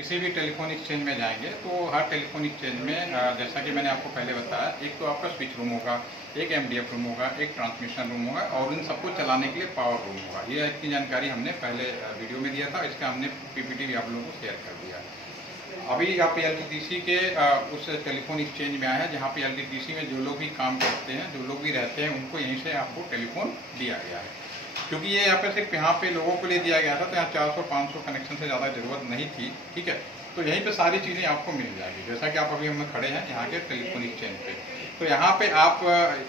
किसी भी telephone exchange में जाएंगे तो हर टेलीफोन एक्सचेंज में जैसा कि मैंने आपको पहले बताया, एक तो आपका स्विच रूम होगा, एक एमडीएफ रूम होगा, एक ट्रांसमिशन रूम होगा और इन सबको चलाने के लिए पावर रूम होगा। ये इतनी जानकारी हमने पहले वीडियो में दिया था, इसका हमने पीपीटी भी आप लोगों को शेयर कर दिया। अभी आप एलटीटीसी के उस टेलीफोन एक्सचेंज में आए हैं जहाँ पे एलटीटीसी में जो लोग भी काम करते हैं, जो लोग भी रहते हैं, उनको यहीं से आपको टेलीफोन दिया गया है। क्योंकि ये यहाँ पे सिर्फ यहाँ पे लोगों के लिए दिया गया था, तो यहाँ 400-500 कनेक्शन से ज़्यादा ज़रूरत नहीं थी, ठीक है। तो यहीं पे सारी चीज़ें आपको मिल जाएगी, जैसा कि आप अभी हम खड़े हैं यहाँ के टेलीफोन एक्सचेंज पे। तो यहाँ पे आप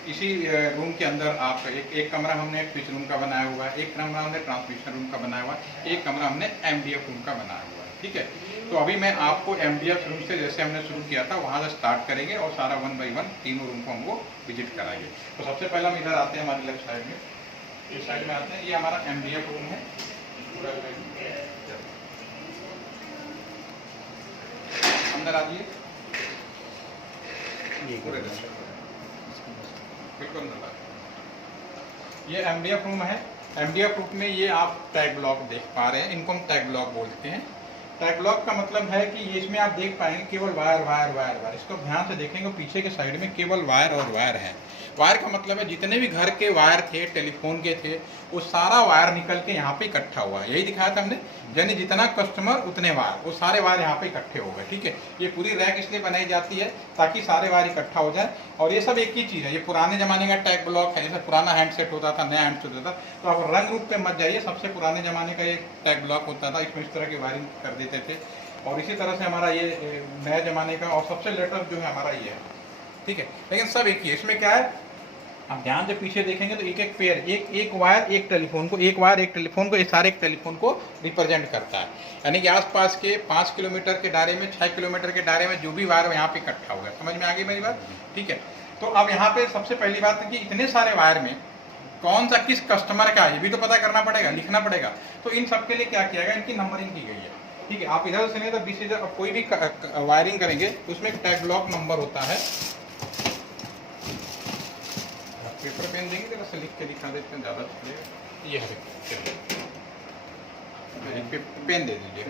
इसी रूम के अंदर आप एक कमरा हमने स्विच रूम का बनाया हुआ है, एक कमरा हमने ट्रांसमिशन रूम का बनाया हुआ है, एक कमरा हमने एमडीएफ रूम का बनाया हुआ है, ठीक है। तो अभी मैं आपको एमडीएफ रूम से जैसे हमने शुरू किया था वहाँ से स्टार्ट करेंगे और सारा 1 बाई 1 तीनों रूम को हमको विजिट कराएंगे। तो सबसे पहले हम इधर आते हैं, हमारी लेफ्ट साइड में, इस साइड में आते हैं। ये हमारा एमडीएफ रूम है। अंदर आ जाइए, बिल्कुल अंदर। ये एमडीएफ रूम है। एमडीएफ रूम में ये आप टैग ब्लॉक देख पा रहे हैं, इनको हम टैग ब्लॉक बोलते हैं। टैग ब्लॉक का मतलब है कि ये इसमें आप देख पाएंगे केवल वायर वायर वायर वायर। इसको ध्यान से देखेंगे, पीछे के साइड में केवल वायर और वायर है। वायर का मतलब है जितने भी घर के वायर थे, टेलीफोन के थे, वो सारा वायर निकल के यहाँ पे इकट्ठा हुआ है। यही दिखाया था हमने, यानी जितना कस्टमर उतने वायर, वो सारे वायर यहाँ पे इकट्ठे हो गए, ठीक है। ये पूरी रैक इसलिए बनाई जाती है ताकि सारे वायर इकट्ठा हो जाए। और ये सब एक ही चीज़ है, ये पुराने जमाने का टैग ब्लॉक है। जैसे पुराना हैंडसेट होता था, नया हैंडसेट होता था, तो आप रंग रूप पे मत जाइए, सबसे पुराने जमाने का ये टैग ब्लॉक होता था, इसमें इस तरह की वायरिंग कर देते थे। और इसी तरह से हमारा ये नए जमाने का और सबसे लेटेस्ट जो है हमारा ये है, ठीक है। लेकिन सब एक ही है। इसमें क्या है, आप ध्यान से पीछे देखेंगे तो एक एक पेयर, एक वायर एक टेलीफोन को, एक वायर एक टेलीफोन को, ये सारे एक टेलीफोन को रिप्रेजेंट करता है। यानी कि आसपास के 5 किलोमीटर के दायरे में, 6 किलोमीटर के दायरे में जो भी वायर यहाँ पे इकट्ठा हो गया। समझ में आ गई मेरी बात, ठीक है। तो अब यहाँ पे सबसे पहली बात है कि इतने सारे वायर में कौन सा किस कस्टमर का है, ये भी तो पता करना पड़ेगा, लिखना पड़ेगा। तो इन सबके लिए क्या किया गया, इनकी नंबरिंग की गई है, ठीक है। आप इधर से नहीं तो बीच इधर कोई भी वायरिंग करेंगे तो उसमें एक टैग ब्लॉक नंबर होता है। पेपर पेन देंगे, जरा से लिख के दिखा देते हैं, ज़्यादा चलेगा। ये है, पेन दे दीजिए।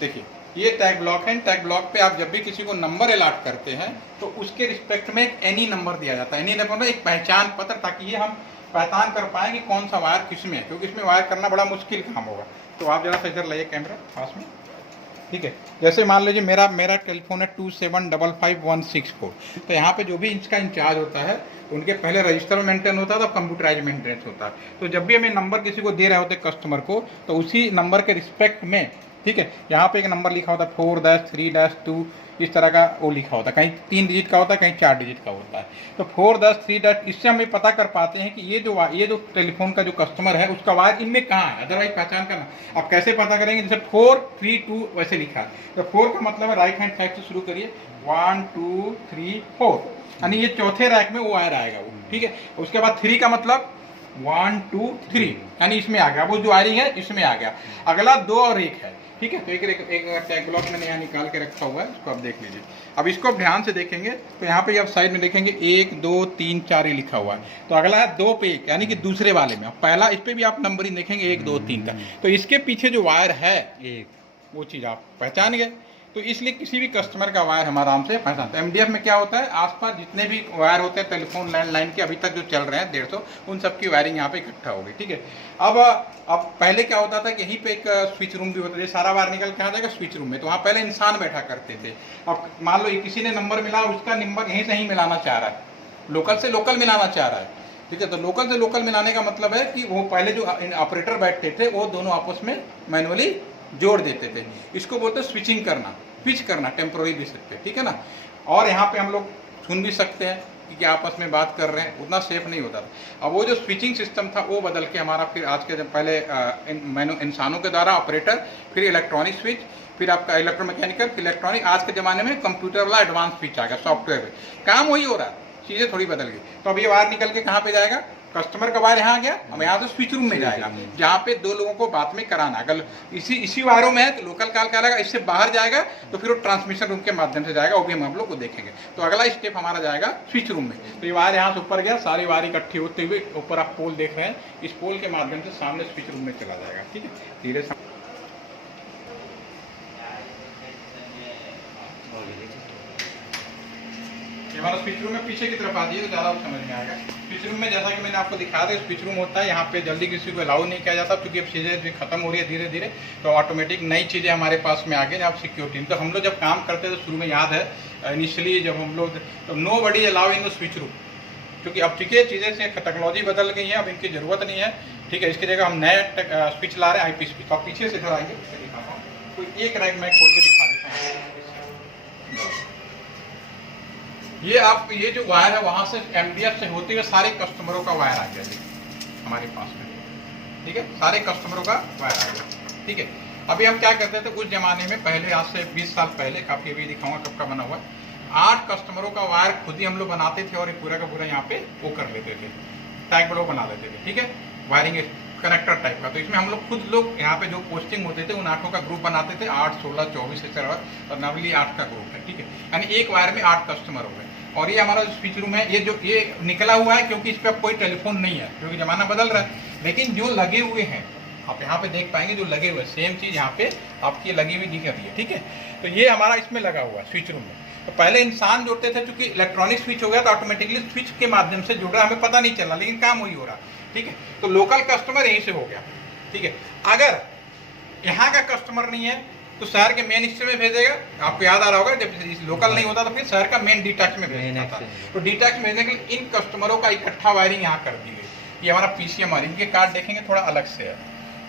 देखिए ये टैग ब्लॉक है। टैग ब्लॉक पे आप जब भी किसी को नंबर अलॉट करते हैं तो उसके रिस्पेक्ट में एक एनी नंबर दिया जाता है। एनी नंबर एक पहचान पत्र, ताकि ये हम पहचान कर पाएँ कि कौन सा वायर किस में है, क्योंकि इसमें वायर करना बड़ा मुश्किल काम होगा। तो आप जरा सा इधर लाइए कैमरा पास में, ठीक है। जैसे मान लीजिए मेरा टेलीफोन है 2755164। तो यहाँ पे जो भी इसका इंचार्ज होता है, उनके पहले रजिस्टर मेंटेन होता था, कंप्यूटराइज मेंटेनेंस होता है। तो जब भी हमें नंबर किसी को दे रहे होते कस्टमर को, तो उसी नंबर के रिस्पेक्ट में, ठीक है, यहाँ पे एक नंबर लिखा होता है 4-3-2, इस तरह का वो लिखा होता है। कहीं 3 डिजिट का होता है, कहीं 4 डिजिट का होता है। तो 4-3, इससे हम ये पता कर पाते हैं कि ये जो टेलीफोन का जो कस्टमर है उसका वायर इनमें कहाँ है। अदरवाइज पहचान करना आप कैसे पता करेंगे, जैसे 4-3-2 वैसे लिखा है। तो 4 का मतलब है राइट हैंड साइड से शुरू करिए, 1 2 3 4, यानी ये चौथे रैक में वो वायर आएगा वो, ठीक है। उसके बाद 3 का मतलब 1 2 3, यानी इसमें आ गया, वो जो वायरिंग है इसमें आ गया। अगला 2 और 1 है, ठीक है। तो एक टैग ब्लॉक मैंने यहाँ निकाल के रखा हुआ है, इसको आप देख लीजिए। अब इसको आप ध्यान से देखेंगे तो यहाँ पे आप साइड में देखेंगे 1 2 3 4 ये लिखा हुआ है। तो अगला है 2 पे 1, यानी कि दूसरे वाले में। पहला इस पे भी आप नंबरिंग देखेंगे 1 2 3 का। तो इसके पीछे जो वायर है एक, वो चीज़ आप पहचान गए। तो इसलिए किसी भी कस्टमर का वायर हम आराम से पहचानते हैं। एमडीएफ में क्या होता है, आसपास जितने भी वायर होते हैं टेलीफोन लैंडलाइन के अभी तक जो चल रहे हैं 150, उन सबकी वायरिंग यहाँ पे इकट्ठा होगी, ठीक है। अब पहले क्या होता था कि यहीं पे एक स्विच रूम भी होता था, सारा वायर निकल के आ जाएगा स्विच रूम में, तो वहाँ पहले इंसान बैठा करते थे। अब मान लो किसी ने नंबर मिला, उसका नंबर यहीं से ही मिलाना चाह रहा है, लोकल से लोकल मिलाना चाह रहा है, ठीक है। तो लोकल से लोकल मिलाने का मतलब है कि वो पहले जो ऑपरेटर बैठते थे वो दोनों आपस में मैनुअली जोड़ देते थे। इसको बोलते हैं स्विचिंग करना, स्विच करना, टेम्प्रोरी भी सकते हैं, ठीक है ना। और यहाँ पे हम लोग सुन भी सकते हैं कि आपस में बात कर रहे हैं, उतना सेफ नहीं होता था। अब वो जो स्विचिंग सिस्टम था वो बदल के हमारा फिर आज के पहले इंसानों के द्वारा ऑपरेटर, फिर इलेक्ट्रॉनिक स्विच, फिर आपका इलेक्ट्रोमैकेनिकल, फिर इलेक्ट्रॉनिक, आज के ज़माने में कंप्यूटर वाला एडवांस स्विच आ गया, सॉफ्टवेयर में काम वही हो रहा है, चीज़ें थोड़ी बदल गई। तो अब ये वायर निकल के कहाँ पे जाएगा, कस्टमर का वायर यहाँ आ गया, अब यहाँ से स्विच रूम में जाएगा, जहाँ पे 2 लोगों को बात में कराना। अगर इसी वायरों में है तो लोकल कॉल करेगा, इससे बाहर जाएगा तो फिर वो ट्रांसमिशन रूम के माध्यम से जाएगा, वो भी हम आप लोग को देखेंगे। तो अगला स्टेप हमारा जाएगा स्विच रूम में। तो ये वायर यहाँ से ऊपर गया, सारी वायर इकट्ठी होते हुए ऊपर आप पोल देख रहे हैं, इस पोल के माध्यम से सामने स्विच रूम में चला जाएगा, ठीक है। धीरे से ये हमारा स्विच रूम में पीछे की तरफ आ जाइए तो ज़्यादा समझ में आएगा। स्विच रूम में जैसा कि मैंने आपको दिखाया था, स्विच रूम होता है, यहाँ पे जल्दी किसी को अलाउ नहीं किया जाता, क्योंकि अब चीज़ें भी खत्म हो रही है धीरे धीरे, तो ऑटोमेटिक नई चीज़ें हमारे पास में आ गई। आप सिक्योरिटी, तो हम लोग जब काम करते थे शुरू में, याद है इनिशियली जब हम लोग, तो nobody allow in the switch room, क्योंकि अब चूंकि चीज़ें से टेक्नोलॉजी बदल गई है, अब इनकी ज़रूरत नहीं है, ठीक है। इसकी जगह हम नए स्विच ला रहे हैं, IP स्विच। तो आप पीछे से इधर आएंगे, दिखाता हूँ, कोई एक रैक मैं खोल के दिखा देता हूँ। ये आप, ये जो वायर है वहाँ से MDF से होते हुए सारे कस्टमरों का वायर आ गया जी हमारे पास में, ठीक है, सारे कस्टमरों का वायर आ गया, ठीक है। अभी हम क्या करते थे उस जमाने में, पहले आज से 20 साल पहले, काफ़ी अभी दिखाऊंगा कब का बना हुआ है, 8 कस्टमरों का वायर खुद ही हम लोग बनाते थे, और ये पूरा का पूरा यहाँ पे वो कर लेते थे, टैग ब्लॉक बना लेते थे, ठीक है, वायरिंग कनेक्टर टाइप का। तो इसमें हम लोग खुद लोग यहाँ पे जो पोस्टिंग होते थे, उन 8 का ग्रुप बनाते थे, 8, 16, 24 इस तरह, और नॉर्मली 8 का ग्रुप है, ठीक है, यानी एक वायर में 8 कस्टमर हो गए। और ये हमारा स्विच रूम है, ये निकला हुआ है क्योंकि इस पर अब कोई टेलीफोन नहीं है, क्योंकि ज़माना बदल रहा है, लेकिन जो लगे हुए हैं आप यहाँ पे देख पाएंगे, जो लगे हुए सेम चीज़ यहाँ पे आपकी लगी हुई दिख रही है, ठीक है। तो ये हमारा इसमें लगा हुआ है स्विच रूम में। तो पहले इंसान जोड़ते थे, क्योंकि इलेक्ट्रॉनिक स्विच हो गया तो ऑटोमेटिकली स्विच के माध्यम से जुड़ रहा, हमें पता नहीं चला, लेकिन काम वही हो रहा, ठीक है। तो लोकल कस्टमर यहीं से हो गया, ठीक है। अगर यहाँ का कस्टमर नहीं है तो शहर के मेन हिस्से में भेजेगा, आपको याद आ रहा होगा, जब लोकल नहीं होता तो फिर शहर का मेन डीटैच में भेजना था। तो डीटैच में भेजने के लिए इन कस्टमरों का इकट्ठा वायरिंग यहाँ कर दी गई। ये हमारा PCM वायरिंग, इनके कार्ड देखेंगे थोड़ा अलग से है,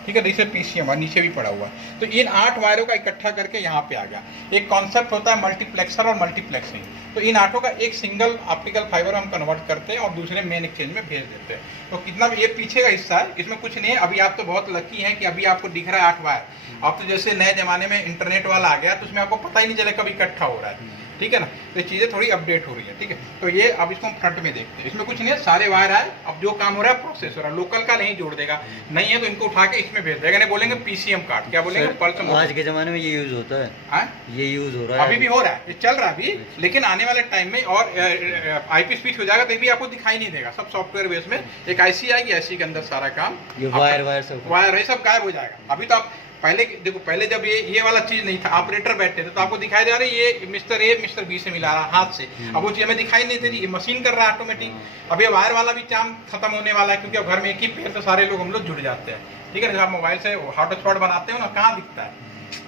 ठीक है, जैसे PCM और नीचे भी पड़ा हुआ। तो इन 8 वायरों का इकट्ठा करके यहाँ पे आ गया। एक कॉन्सेप्ट होता है मल्टीप्लेक्सर और मल्टीप्लेक्सिंग। तो इन 8 का एक सिंगल ऑप्टिकल फाइबर हम कन्वर्ट करते हैं और दूसरे मेन एक्सचेंज में भेज देते हैं। तो कितना भी ये पीछे का हिस्सा है, इसमें कुछ नहीं है। अभी आप तो बहुत लकी हैं कि अभी आपको दिख रहा है 8 वायर। अब तो जैसे नए जमाने में इंटरनेट वाला आ गया, तो उसमें आपको पता ही नहीं चले कब इकट्ठा हो रहा है, ठीक है ना। तो ये चीज़ें थोड़ी अपडेट हो रही है, ठीक है। तो ये अब इसको हम फ्रंट में देखते हैं, इसमें कुछ नहीं है, सारे वायर आए। अब जो काम हो रहा है प्रोसेस हो रहा है, लोकल का नहीं जोड़ देगा, नहीं है तो इनको उठा के इसमें भेज देगा। नहीं बोलेंगे PCM कार्ड, क्या बोलेंगे, पल्स। आज के जमाने में ये यूज होता है, ये यूज हो रहा है, अभी भी हो रहा है, ये चल रहा है अभी, लेकिन आने वाले टाइम में और IP स्विच हो जाएगा तो भी आपको दिखाई नहीं देगा। सब सॉफ्टवेयर बेस में एक IC आएगी, IC के अंदर सारा काम, वायर है सब गायब हो जाएगा। अभी तो आप पहले देखो, पहले जब ये वाला चीज नहीं था, ऑपरेटर बैठते थे तो आपको दिखाई दे रहा है ये मिस्टर A मिस्टर B से मिला रहा हाथ से। अब वो चीज हमें दिखाई नहीं दे रही, ये मशीन कर रहा है ऑटोमेटिक। अब ये वायर वाला भी काम खत्म होने वाला है, क्योंकि अब घर में एक ही पेड़ से सारे लोग हम लोग जुड़ जाते हैं, ठीक है। जैसे आप मोबाइल से हॉटस्पॉट बनाते हो ना, कहाँ दिखता है,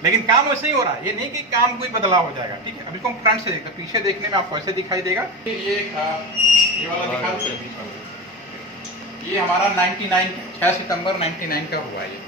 लेकिन काम वैसे ही हो रहा है। ये नहीं कि काम कोई बदलाव हो जाएगा, ठीक है। अभी इसको हम फ्रंट से देखते हैं, पीछे देखने में आपको ऐसे दिखाई देगा। ये वाला दिखा दो, ये हमारा 99 6 सितंबर 99 का हुआ। ये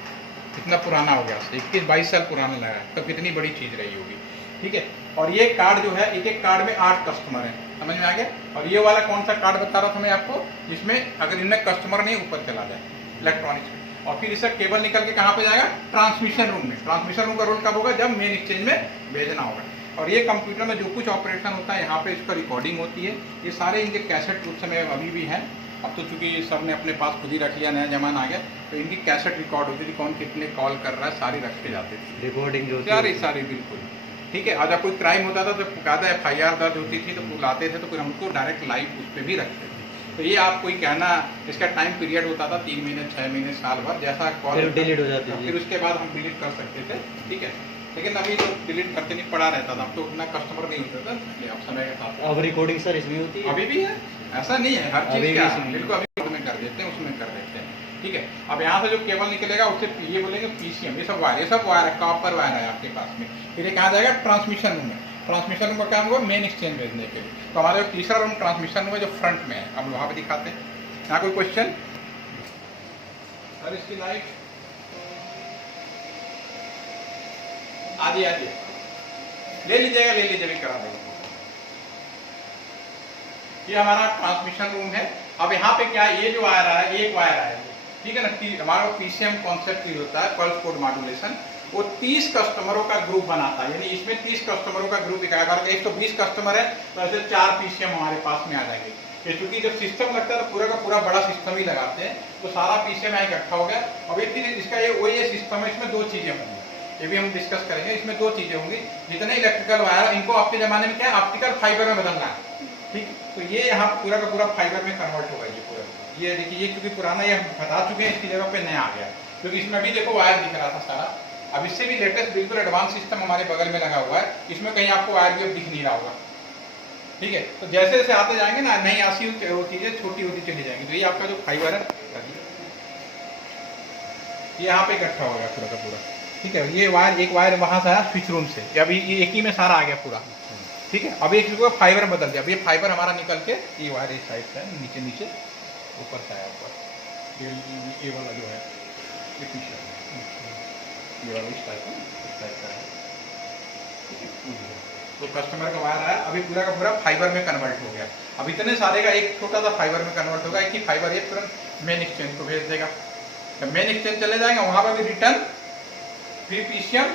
कितना पुराना हो गया, 21-22 साल पुराना लगा है, तो कितनी बड़ी चीज़ रही होगी, ठीक है। और ये कार्ड जो है, एक एक कार्ड में 8 कस्टमर हैं, समझ में आ गया। और ये वाला कौन सा कार्ड बता रहा था मैं आपको, जिसमें अगर इनमें कस्टमर नहीं ऊपर चला जाए इलेक्ट्रॉनिक्स में, और फिर इसका केबल निकल के कहाँ पे जाएगा, ट्रांसमिशन रूम में। ट्रांसमिशन रूम का रोल कब होगा, जब मेन एक्सचेंज में भेजना होगा। और ये कंप्यूटर में जो कुछ ऑपरेशन होता है, यहाँ पे इसका रिकॉर्डिंग होती है। ये सारे इनके कैसेट उस समय अभी भी हैं, अब तो चूंकि सब ने अपने पास खुद ही रख लिया, नया जमाना आ गया, तो इनकी कैसेट रिकॉर्ड होती थी, कौन कितने कॉल कर रहा है, सारी रख के जाते थे, रिकॉर्डिंग जो सारी बिल्कुल, ठीक है। और जब कोई क्राइम होता था तो ज़्यादा FIR दर्ज होती थी, तो बुलाते थे, तो फिर हमको डायरेक्ट लाइव उस पर भी रखते थे। तो ये आप कोई कहना, इसका टाइम पीरियड होता था 3 महीने, 6 महीने, साल भर, जैसा कॉल डिलीट हो जाती है, फिर उसके बाद हम डिलीट कर सकते थे, ठीक है। लेकिन अभी तो डिलीट करते नहीं, पड़ा रहता था, अब तो उतना कस्टमर नहीं होता था, अब समय के साथ। अब रिकॉर्डिंग सर इसमें होती है, अभी भी है, ऐसा नहीं है, हर चीज़ क्या बिल्कुल अभी में कर देते हैं, उसमें कर देते हैं, ठीक है। अब यहाँ से जो केबल निकलेगा उससे ये बोलेंगे PCM, ये सब वायर है, कॉपर वायर है आपके पास में। फिर ये कहाँ जाएगा, ट्रांसमिशन रूम में। ट्रांसमिशन रूम का काम होगा मेन एक्सचेंज भेजने के लिए। तो हमारा जो तीसरा रूम ट्रांसमिशन रूम है, जो फ्रंट में है, अब वहाँ पे दिखाते हैं। यहाँ कोई क्वेश्चन सर, इसकी लाइट आदि ले लीजिएगा, भी करा देंगे। ये हमारा ट्रांसमिशन रूम है। अब यहाँ पे क्या है, ये जो वायर है, एक वायर है, ठीक है ना। हमारा PCM कॉन्सेप्ट ये होता है, पल्स कोड मॉड्यूलेशन। वो 30 कस्टमरों का ग्रुप बनाता है, यानी इसमें 30 कस्टमरों का ग्रुप इकट्ठा करके 120 कस्टमर है, तो ऐसे 4 PCM हमारे पास में आ जाएंगे। क्योंकि जब सिस्टम लगता है तो पूरा का पूरा बड़ा सिस्टम ही लगाते हैं, तो सारा PCM यहाँ इकट्ठा हो गया। अब एक चीज इसका ये सिस्टम है, इसमें 2 चीजें होंगी, ये भी हम डिस्कस करेंगे। इसमें 2 चीजें होंगी, जितने इलेक्ट्रिकल वायर, इनको आपके जमाने में क्या है, ऑप्टिकल फाइबर में बदलना है, ठीक। तो ये यहाँ पूरा का पूरा फाइबर में कन्वर्ट होगा। ये पूरा, ये देखिए, ये क्योंकि पुराना ये हम बता चुके हैं, इसकी जगह पे नया आ गया, क्योंकि इसमें भी देखो वायर दिख रहा था सारा, अब इससे भी लेटेस्ट बिल्कुल एडवांस सिस्टम हमारे बगल में लगा हुआ है, इसमें कहीं आपको वायर भी अब दिख नहीं रहा होगा। ठीक है, तो जैसे जैसे आते जाएंगे ना नई आसी वो चीजें छोटी होती चली जाएंगी। तो ये आपका जो फाइबर है ये यहाँ पे इकट्ठा हो गया पूरा का पूरा। ठीक है, ये वायर एक वायर वहां से आया स्विच रूम से, अभी ये एक ही में सारा आ गया पूरा। ठीक है, अब एक फाइबर बदल दिया, अब ये फाइबर हमारा निकल के ये वायर इस साइड से नीचे नीचे ऊपर से आया ऊपर, ये वाला जो है ये पीछे ये वाला इस टाइप का है। तो कस्टमर का वायर आया, अभी पूरा का पूरा फाइबर में कन्वर्ट हो गया। अब इतने सारे का एक छोटा सा फाइबर में कन्वर्ट होगा, एक ही फाइबर ये तुरंत मेन एक्सचेंज को भेज देगा। जब मेन एक्सचेंज चले जाएंगे वहां पर भी रिटर्न, फिर पीसीएम,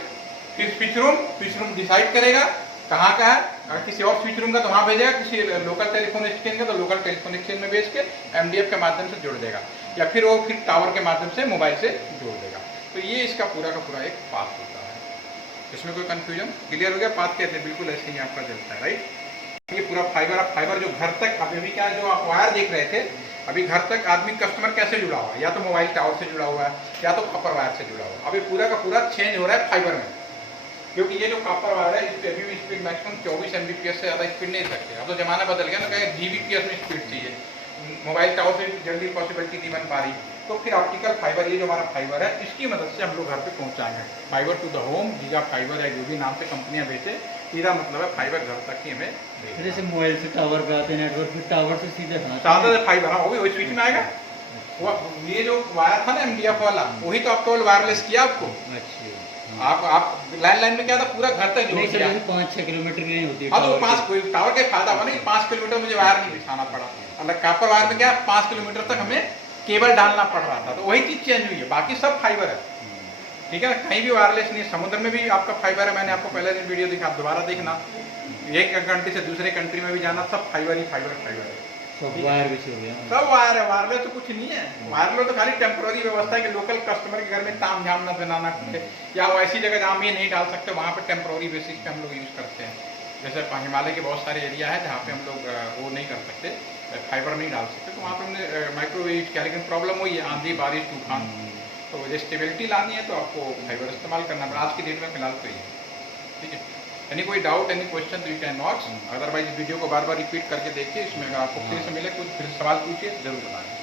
फिर स्विच रूम डिसाइड करेगा कहाँ का है। अगर किसी और स्विच रूम का तो वहाँ भेजेगा, किसी लोकल टेलीफोन एक्सचेंज का तो लोकल टेलीफोन एक्सचेंज में भेज के एमडीएफ के माध्यम से जोड़ देगा, या फिर वो फिर टावर के माध्यम से मोबाइल से जोड़ देगा। तो ये इसका पूरा का पूरा एक पाथ होता है। इसमें कोई कंफ्यूजन क्लियर हो गया? पाथ कहते हैं बिल्कुल ऐसे ही आपका चलता है, राइट। ये पूरा फाइबर जो घर तक, अभी क्या जो आप वायर देख रहे थे, अभी घर तक आदमी कस्टमर कैसे जुड़ा हुआ है, या तो मोबाइल टावर से जुड़ा हुआ है या तो कॉपर वायर से जुड़ा हुआ है। अभी पूरा का पूरा चेंज हो रहा है फाइबर में, क्योंकि ये जो कॉपर वायर है इस पे अभी भी स्पीड मैक्सिमम 24 Mbps से ज़्यादा स्पीड नहीं सकते। अब तो जमाना बदल गया ना, कहीं Gbps में स्पीड चाहिए, मोबाइल टावर से जल्दी पॉसिबिलिटी नहीं बन पा रही। तो फिर ऑप्टिकल फाइबर, ये जो हमारा फाइबर है इसकी मदद से हम लोग घर पे पहुंचाएंगे। Fibre to the home, giga fibre या जो भी नाम से कंपनियां बेचे, इसका मतलब है फाइबर घर तक ही हमें। जैसे मोबाइल से टावर पे आते हैं नेटवर्क, फिर टावर से सीधे फाइबर, हाँ वो भी वही स्विच में आएगा। ये जो वायर था ना MDF वाला, वही तो आपको वायरलेस किया आपको। अच्छा, आप लैंडलाइन में क्या था, पूरा घर तक जोड़ दिया। 5-6 किलोमीटर की नहीं होती है। हाँ तो 5 टावर का फायदा हुआ ना, 5 किलोमीटर मुझे वायर नहीं बिछाना पड़ा। अलग कॉपर वायर में क्या 5 किलोमीटर तक हमें केबल डालना पड़ रहा था, तो वही चीज चेंज हुई है, बाकी सब फाइबर है। ठीक है, कहीं भी वायरलेस नहीं है। समुद्र में भी आपका फाइबर है, मैंने आपको पहले दिन वीडियो दिखा, दोबारा देखना। एक कंट्री से दूसरे कंट्री में भी जाना, सब फाइबर ही फाइबर है। सब वायर भी हो गया, सब वायर है, वायरलेस तो कुछ नहीं है। वायरलेस तो खाली टेम्पोररी व्यवस्था है कि लोकल कस्टमर के घर में ताम झाम न बनाना पड़े, या वो ऐसी जगह जहाँ हम ये नहीं डाल सकते वहाँ पे टेम्पोररी बेसिस पे हम लोग यूज़ करते हैं। जैसे हिमालय के बहुत सारे एरिया है जहाँ पे हम लोग वो नहीं कर सकते, फाइबर नहीं डाल सकते, तो वहाँ पे हमने माइक्रोवेव क्या, लेकिन प्रॉब्लम वही है आंधी बारिश तूफान, तो मुझे स्टेबिलिटी लानी है तो आपको फाइबर इस्तेमाल करना पड़ा आज की डेट में फिलहाल तो ये। ठीक है, यानी कोई डाउट, एनी क्वेश्चन तो you can not, otherwise video को बार बार रिपीट करके देखिए, इसमें अगर आपको फिर से मिले कुछ फिर सवाल पूछिए, जरूर बताएं।